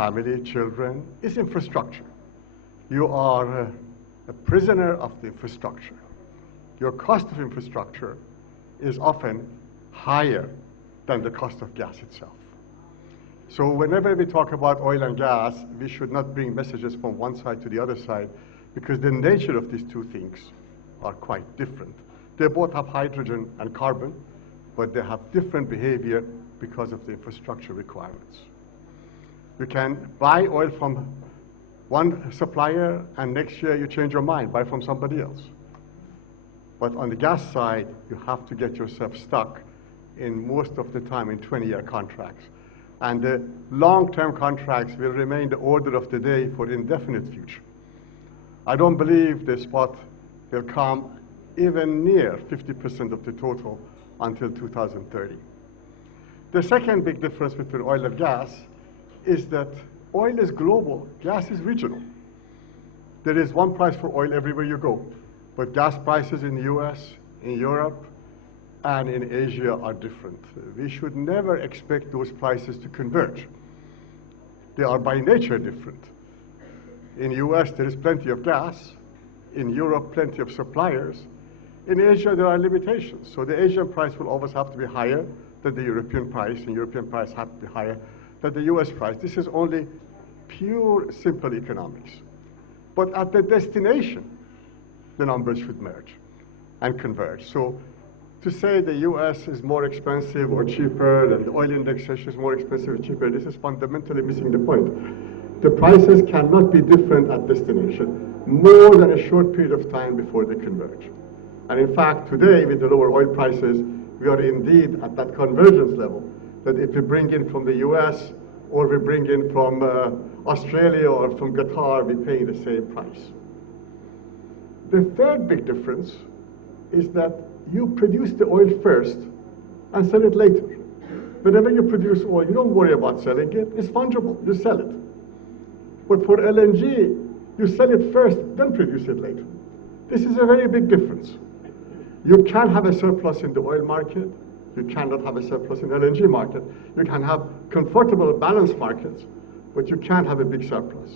family, children, is infrastructure. You are a prisoner of the infrastructure. Your cost of infrastructure is often higher than the cost of gas itself. So whenever we talk about oil and gas, we should not bring messages from one side to the other side, because the nature of these two things are quite different. They both have hydrogen and carbon, but they have different behavior because of the infrastructure requirements. You can buy oil from one supplier, and next year you change your mind, buy from somebody else. But on the gas side, you have to get yourself stuck in most of the time in 20-year contracts. And the long-term contracts will remain the order of the day for indefinite future. I don't believe the spot will come even near 50% of the total until 2030. The second big difference between oil and gas is that oil is global, gas is regional. There is one price for oil everywhere you go, but gas prices in the US, in Europe, and in Asia are different. We should never expect those prices to converge. They are by nature different. In the US, there is plenty of gas. In Europe, plenty of suppliers. In Asia, there are limitations. So the Asian price will always have to be higher than the European price, and European price have to be higher than the US price. This is only pure, simple economics. But at the destination, the numbers should merge and converge. So to say the US is more expensive or cheaper and the oil indexation is more expensive or cheaper, this is fundamentally missing the point. The prices cannot be different at destination more than a short period of time before they converge. And in fact, today, with the lower oil prices, we are indeed at that convergence level, that if we bring in from the US or we bring in from Australia or from Qatar, we're paying the same price. The third big difference is that you produce the oil first and sell it later. Whenever you produce oil, you don't worry about selling it. It's fungible. You sell it. But for LNG, you sell it first, then produce it later. This is a very big difference. You can have a surplus in the oil market. You cannot have a surplus in the LNG market. You can have comfortable balanced markets, but you can't have a big surplus.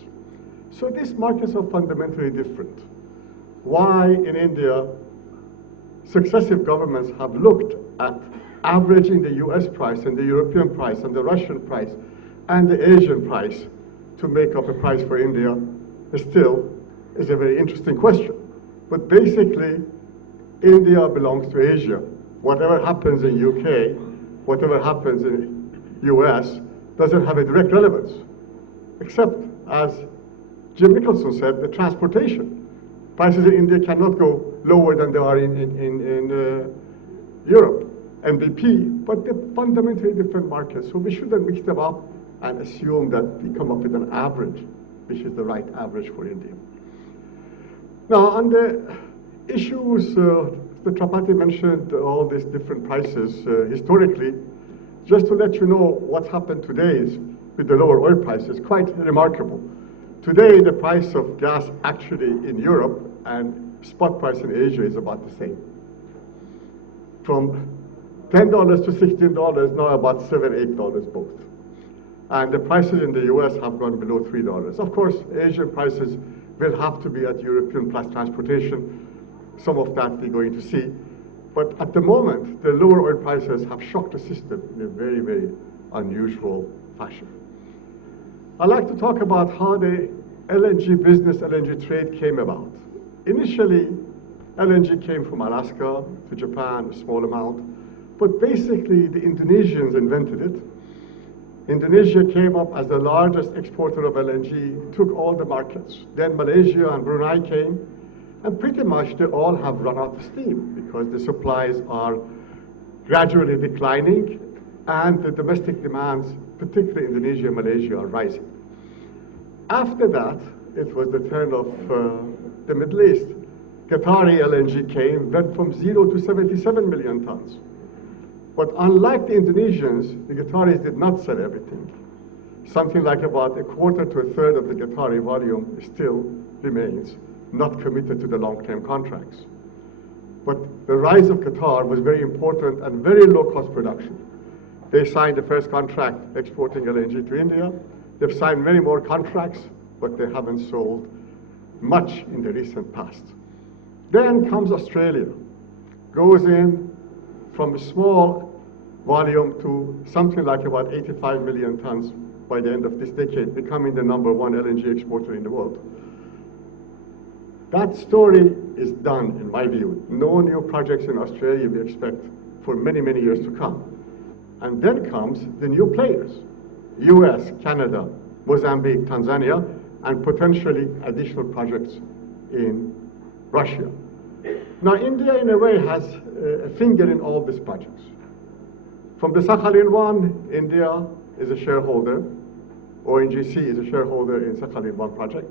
So these markets are fundamentally different. Why in India successive governments have looked at averaging the US price and the European price and the Russian price and the Asian price to make up a price for India still is a very interesting question. But basically, India belongs to Asia. Whatever happens in UK, whatever happens in US doesn't have a direct relevance, except, as Jim Nicholson said, the transportation. Prices in India cannot go lower than they are in Europe, NBP, but they're fundamentally different markets. So we shouldn't mix them up and assume that we come up with an average, which is the right average for India. Now, on the issues, the Trapati mentioned all these different prices historically. Just to let you know what's happened today is with the lower oil prices, quite remarkable. Today, the price of gas actually in Europe and spot price in Asia is about the same. From $10 to $16, now about $7, $8 both. And the prices in the US have gone below $3. Of course, Asian prices will have to be at European plus transportation. Some of that we're going to see. But at the moment, the lower oil prices have shocked the system in a very, very unusual fashion. I'd like to talk about how the LNG business, LNG trade came about. Initially, LNG came from Alaska to Japan, a small amount. But basically, the Indonesians invented it. Indonesia came up as the largest exporter of LNG, took all the markets. Then Malaysia and Brunei came, and pretty much they all have run out of steam because the supplies are gradually declining and the domestic demands, particularly Indonesia and Malaysia, are rising. After that, it was the turn of the Middle East. Qatari LNG came, went from 0 to 77 million tons. But unlike the Indonesians, the Qataris did not sell everything. Something like about a quarter to a third of the Qatari volume still remains not committed to the long-term contracts. But the rise of Qatar was very important and very low-cost production. They signed the first contract exporting LNG to India. They've signed many more contracts, but they haven't sold much in the recent past. Then comes Australia, goes in from a small volume to something like about 85 million tons by the end of this decade, becoming the #1 LNG exporter in the world. That story is done, in my view. No new projects in Australia we expect for many, many years to come. And then comes the new players, US, Canada, Mozambique, Tanzania, and potentially additional projects in Russia. Now, India, in a way, has a finger in all these projects. From the Sakhalin-1, India is a shareholder. ONGC is a shareholder in Sakhalin-1 project.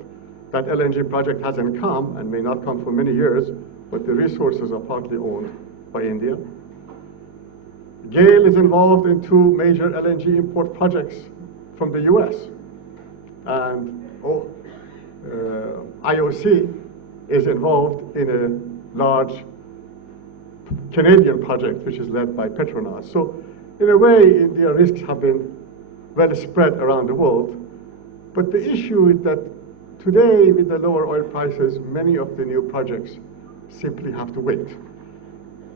That LNG project hasn't come and may not come for many years, but the resources are partly owned by India. GAIL is involved in 2 major LNG import projects from the US. And IOC is involved in a large Canadian project, which is led by Petronas. So, in a way, India risks have been well spread around the world. But the issue is that today, with the lower oil prices, many of the new projects simply have to wait.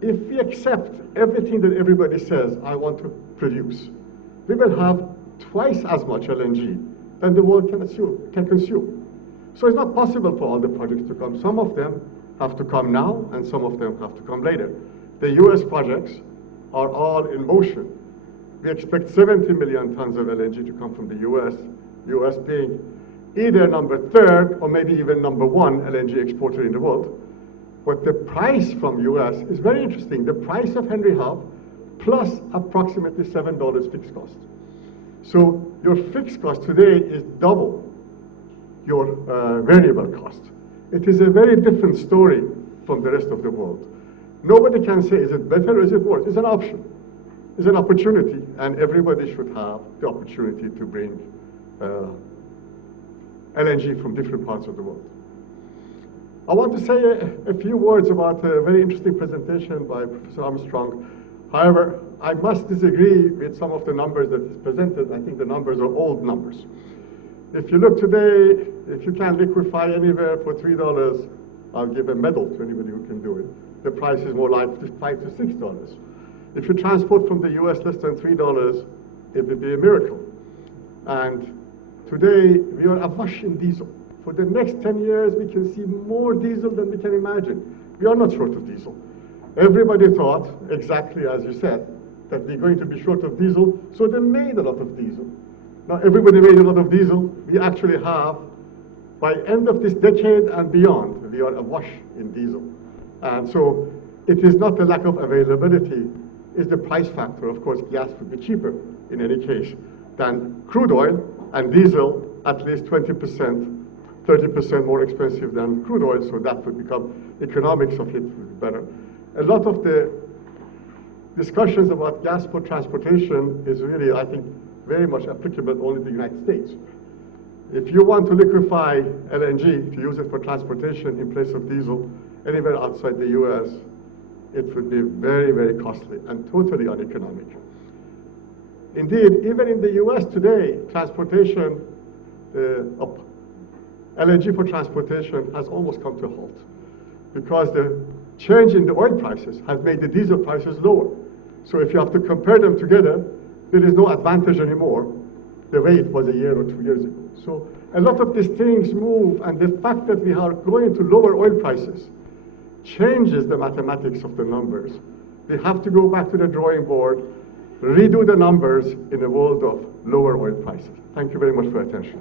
If we accept everything that everybody says, I want to produce, we will have twice as much LNG than the world can consume. So it's not possible for all the projects to come. Some of them have to come now, and some of them have to come later. The US projects are all in motion. We expect 70 million tons of LNG to come from the US being either #3 or maybe even #1 LNG exporter in the world. But the price from US is very interesting. The price of Henry Hub plus approximately $7 fixed cost. So your fixed cost today is double your variable cost. It is a very different story from the rest of the world. Nobody can say, is it better or is it worse? It's an option. It's an opportunity, and everybody should have the opportunity to bring LNG from different parts of the world. I want to say a few words about a very interesting presentation by Professor Armstrong. However, I must disagree with some of the numbers that is presented. I think the numbers are old numbers. If you look today, if you can liquefy anywhere for $3, I'll give a medal to anybody who can do it. The price is more like $5 to $6. If you transport from the US less than $3, it would be a miracle. And today, we are awash in diesel. For the next 10 years, we can see more diesel than we can imagine. We are not short of diesel. Everybody thought, exactly as you said, that we're going to be short of diesel, so they made a lot of diesel. Now, everybody made a lot of diesel. We actually have, by end of this decade and beyond, we are awash in diesel. And so it is not the lack of availability, it's the price factor. Of course, gas would be cheaper in any case than crude oil, and diesel at least 20%, 30% more expensive than crude oil, so that would become, economics of it would be better. A lot of the discussions about gas for transportation is really, I think, very much applicable only to the United States. If you want to liquefy LNG, to use it for transportation in place of diesel, anywhere outside the US, it would be very, very costly and totally uneconomic. Indeed, even in the US today, transportation, LNG for transportation has almost come to a halt because the change in the oil prices has made the diesel prices lower. So if you have to compare them together, there is no advantage anymore the way it was a year or 2 years ago. So a lot of these things move, and the fact that we are going to lower oil prices changes the mathematics of the numbers. We have to go back to the drawing board, redo the numbers in a world of lower oil prices. Thank you very much for your attention.